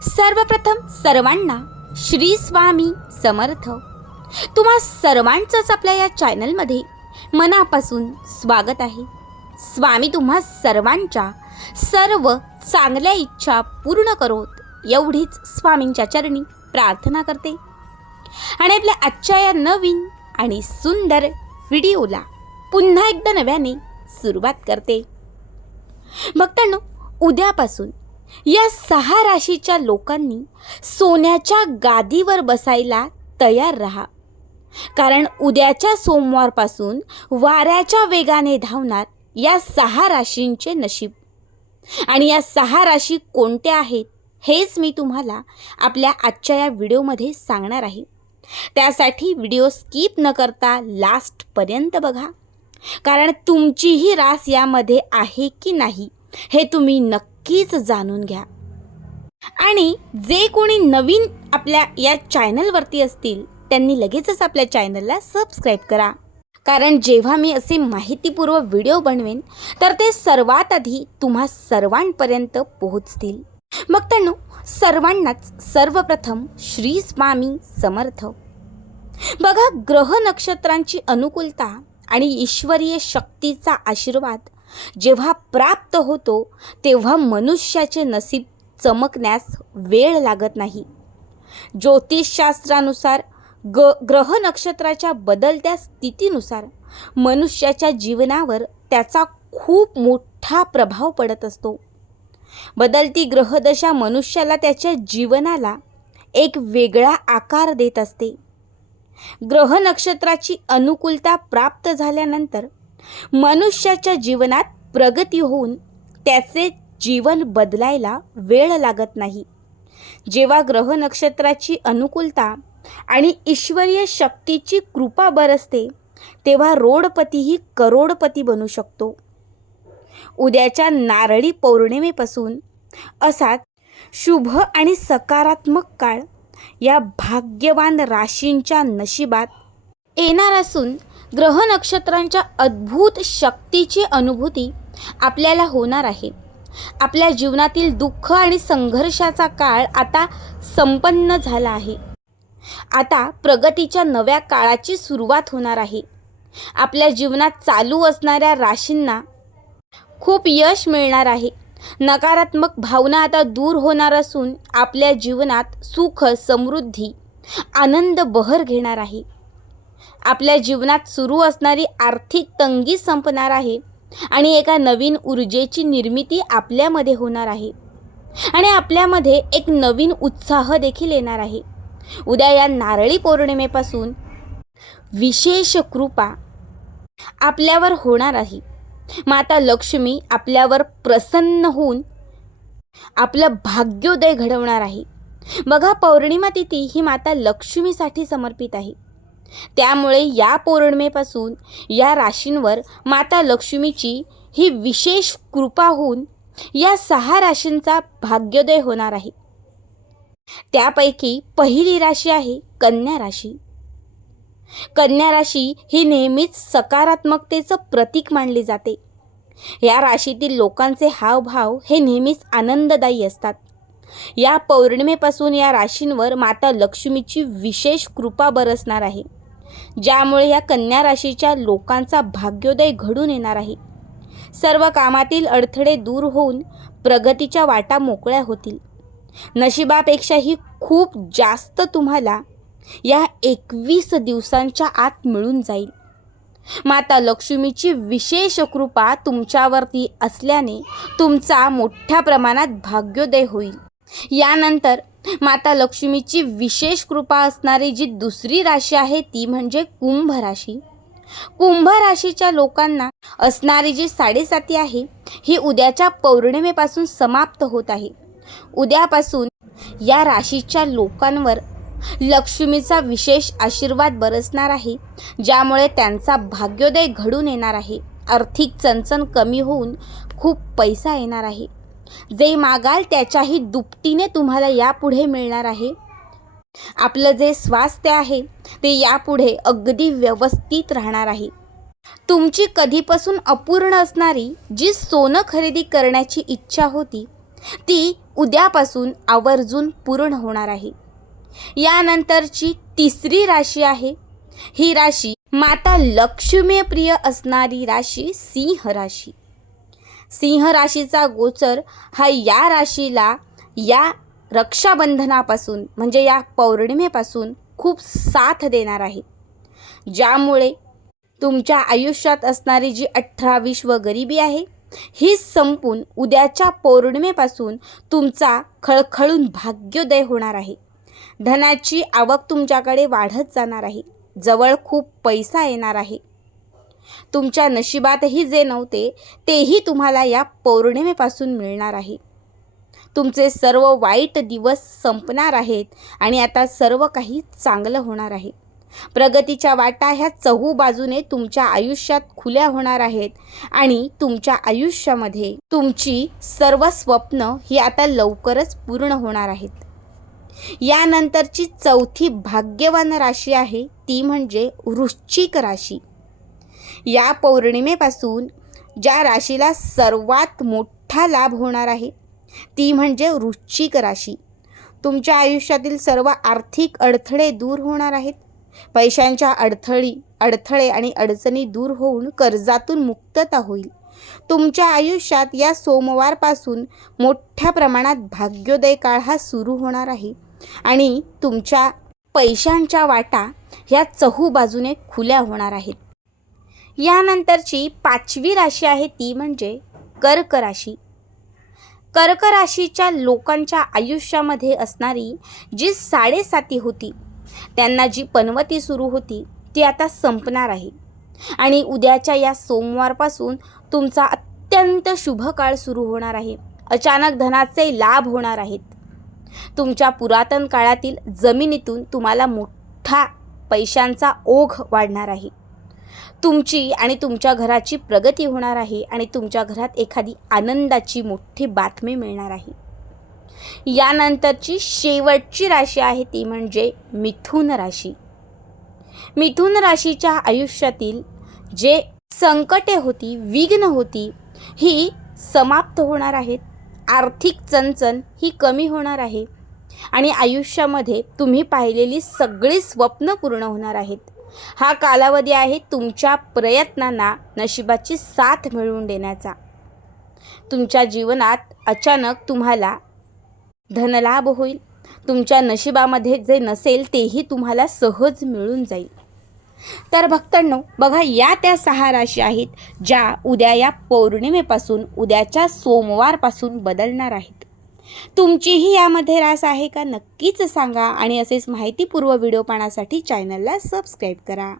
सर्वप्रथम सर्वांना श्री स्वामी समर्थ. तुम्हा सर्वांचंच आपल्या या चॅनलमध्ये मनापासून स्वागत आहे. स्वामी तुम्हा सर्वांच्या सर्व चांगल्या इच्छा पूर्ण करोत एवढीच स्वामींच्या चरणी प्रार्थना करते. आणि आपल्या आजच्या या नवीन आणि सुंदर व्हिडिओला पुन्हा एकदा नव्याने सुरुवात करते. भक्तांनो उद्यापासून या सहा राशीच्या लोकांनी सोन्याच्या गादीवर बसायला तयार राहा. कारण उद्याच्या सोमवारपासून वाऱ्याच्या वेगाने धावणार या सहा राशींचे नशीब. आणि या सहा राशी कोणत्या आहेत हेच मी तुम्हाला आपल्या आजच्या या व्हिडिओमध्ये सांगणार आहे. त्यासाठी व्हिडिओ स्किप न करता लास्टपर्यंत बघा. कारण तुमचीही रास यामध्ये आहे की नाही हे तुम्ही नक्की नक्कीच जाणून घ्या. आणि जे कोणी नवीन आपल्या या चॅनलवरती असतील त्यांनी लगेचच आपल्या चॅनलला सबस्क्राईब करा. कारण जेव्हा मी असे माहितीपूर्व व्हिडिओ बनवेन तर ते सर्वात आधी तुम्हा सर्वांपर्यंत पोहोचतील. मग त्यांनो सर्वांनाच सर्वप्रथम श्री स्वामी समर्थ. बघा ग्रह नक्षत्रांची अनुकूलता आणि ईश्वरीय शक्तीचा आशीर्वाद जेव्हा प्राप्त होतो तेव्हा मनुष्याचे नसीब चमकण्यास वेळ लागत नाही. ज्योतिषशास्त्रानुसार ग ग्रह नक्षत्राच्या बदलत्या स्थितीनुसार मनुष्याच्या जीवनावर त्याचा खूप मोठा प्रभाव पडत असतो. बदलती ग्रहदशा मनुष्याला त्याच्या जीवनाला एक वेगळा आकार देत असते. ग्रह नक्षत्राची अनुकूलता प्राप्त झाल्यानंतर मनुष्याच्या जीवनात प्रगती होऊन त्याचे जीवन बदलायला वेळ लागत नाही. जेव्हा ग्रह नक्षत्राची अनुकूलता आणि ईश्वरीय शक्तीची कृपा बरसते तेव्हा रोडपतीही करोडपती बनू शकतो. उद्याच्या नारळी पौर्णिमेपासून असाच शुभ आणि सकारात्मक काळ या भाग्यवान राशींच्या नशिबात येणार असून ग्रह नक्षत्रांच्या अद्भुत शक्तीची अनुभूती आपल्याला होणार आहे. आपल्या जीवनातील दुःख आणि संघर्षाचा काळ आता संपन्न झाला आहे. आता प्रगतीच्या नव्या काळाची सुरुवात होणार आहे. आपल्या जीवनात चालू असणाऱ्या राशींना खूप यश मिळणार आहे. नकारात्मक भावना आता दूर होणार असून आपल्या जीवनात सुख समृद्धी आनंद बहर घेणार आहे. आपल्या जीवनात सुरू असणारी आर्थिक तंगी संपणार आहे आणि एका नवीन ऊर्जेची निर्मिती आपल्यामध्ये होणार आहे. आणि आपल्यामध्ये एक नवीन उत्साह देखील येणार आहे. उद्या या नारळी पौर्णिमेपासून विशेष कृपा आपल्यावर होणार आहे. माता लक्ष्मी आपल्यावर प्रसन्न होऊन आपलं भाग्योदय घडवणार आहे. बघा पौर्णिमा तिथी ही माता लक्ष्मीसाठी समर्पित आहे. त्यामुळे या पौर्णिमेपासून या राशींवर माता लक्ष्मीची ही विशेष कृपा होऊन या सहा राशींचा भाग्योदय होणार आहे. त्यापैकी पहिली राशी आहे कन्या राशी. कन्या राशी ही नेहमीच सकारात्मकतेचं प्रतीक मानली जाते. या राशीतील लोकांचे हावभाव हे नेहमीच आनंददायी असतात. या पौर्णिमेपासून या राशींवर माता लक्ष्मीची विशेष कृपा बरसणार आहे. ज्यामुळे या कन्या राशीच्या लोकांचा भाग्योदय घडून येणार आहे. सर्व कामातील अडथळे दूर होऊन प्रगतीच्या वाटा मोकळ्या होतील. नशिबापेक्षाही खूप जास्त तुम्हाला या एकवीस दिवसांच्या आत मिळून जाईल. माता लक्ष्मीची विशेष कृपा तुमच्यावरती असल्याने तुमचा मोठ्या प्रमाणात भाग्योदय होईल. यानंतर माता लक्ष्मीची विशेष कृपा असणारी जी दुसरी राशी आहे ती म्हणजे कुंभ राशी. कुंभ राशीच्या लोकांना असणारी जी साडेसाती आहे ही उद्याच्या पौर्णिमेपासून समाप्त होत आहे. उद्यापासून या राशीच्या लोकांवर लक्ष्मीचा विशेष आशीर्वाद बरसणार आहे ज्यामुळे त्यांचा भाग्योदय घडून येणार आहे. आर्थिक चणचण कमी होऊन खूप पैसा येणार आहे. जे मागाल त्याच्याही दुपटीने तुम्हाला यापुढे मिळणार आहे. आपलं जे स्वास्थ्य आहे ते यापुढे अगदी व्यवस्थित राहणार आहे. तुमची कधीपासून अपूर्ण असणारी जी सोनं खरेदी करण्याची इच्छा होती ती उद्यापासून आवर्जून पूर्ण होणार आहे. यानंतरची तिसरी राशी आहे. ही राशी माता लक्ष्मीप्रिय असणारी राशी सिंह राशी. सिंह राशीचा गोचर हा या राशीला या रक्षाबंधनापासून म्हणजे या पौर्णिमेपासून खूप साथ देणार आहे. ज्यामुळे तुमच्या आयुष्यात असणारी जी अठरा विश्व व गरिबी आहे ही संपून उद्याच्या पौर्णिमेपासून तुमचा खळखळून भाग्योदय होणार आहे. धनाची आवक तुमच्याकडे वाढत जाणार आहे. जवळ खूप पैसा येणार आहे. तुमच्या नशिबातही जे नव्हते तेही तुम्हाला या पौर्णिमेपासून मिळणार आहे. तुमचे सर्व वाईट दिवस संपणार आहेत आणि आता सर्व काही चांगलं होणार आहे. प्रगतीच्या वाटा ह्या चहू बाजूने तुमच्या आयुष्यात खुल्या होणार आहेत आणि तुमच्या आयुष्यामध्ये तुमची सर्व स्वप्न ही आता लवकरच पूर्ण होणार आहेत. यानंतरची चौथी भाग्यवान राशी आहे ती म्हणजे वृश्चिक राशी. या पौर्णिमेपासून ज्या राशीला सर्वात मोठा लाभ होणार आहे ती म्हणजे वृश्चिक राशी. तुमच्या आयुष्यातील सर्व आर्थिक अडथळे दूर होणार आहेत. पैशांच्या अडथळी अडथळे आणि अडचणी दूर होऊन कर्जातून मुक्तता होईल. तुमच्या आयुष्यात या सोमवारपासून मोठ्या प्रमाणात भाग्योदय काळ हा सुरू होणार आहे आणि तुमच्या पैशांच्या वाटा ह्या चहू बाजूने खुल्या होणार आहेत. यानंतरची पाचवी राशी आहे ती म्हणजे कर्क राशी. कर्क राशीच्या लोकांच्या आयुष्यामध्ये असणारी जी साडेसाती होती त्यांना जी पनवती सुरू होती ती आता संपणार आहे. आणि उद्याच्या या सोमवारपासून तुमचा अत्यंत शुभ काळ सुरू होणार आहे. अचानक धनाचे लाभ होणार आहेत. तुमच्या पुरातन काळातील जमिनीतून तुम्हाला मोठा पैशांचा ओघ वाढणार आहे. तुमची आणि तुमच्या घराची प्रगती होणार आहे आणि तुमच्या घरात एखादी आनंदाची मोठी बातमी मिळणार आहे. यानंतरची शेवटची राशी आहे ती म्हणजे मिथुन राशी. मिथुन राशीच्या आयुष्यातील जे संकटे होती विघ्न होती ही समाप्त होणार आहेत. आर्थिक चणचण ही कमी होणार आहे. आणि आयुष्यामध्ये तुम्ही पाहिलेली सगळी स्वप्न पूर्ण होणार आहेत. हा कालावधी आहे तुमच्या प्रयत्नांना नशिबाची साथ मिळवून देण्याचा. तुमच्या जीवनात अचानक तुम्हाला धनलाभ होईल. तुमच्या नशिबामध्ये जे नसेल तेही तुम्हाला सहज मिळून जाईल. तर भक्तांनो बघा या त्या सहा राशी आहेत ज्या उद्या या पौर्णिमेपासून उद्याच्या सोमवारपासून बदलणार आहेत. तुमचीही यामध्ये रास आहे का नक्कीच सांगा आणि असेच माहितीपूर्व व्हिडिओ पाहण्यासाठी चॅनलला सबस्क्राईब करा.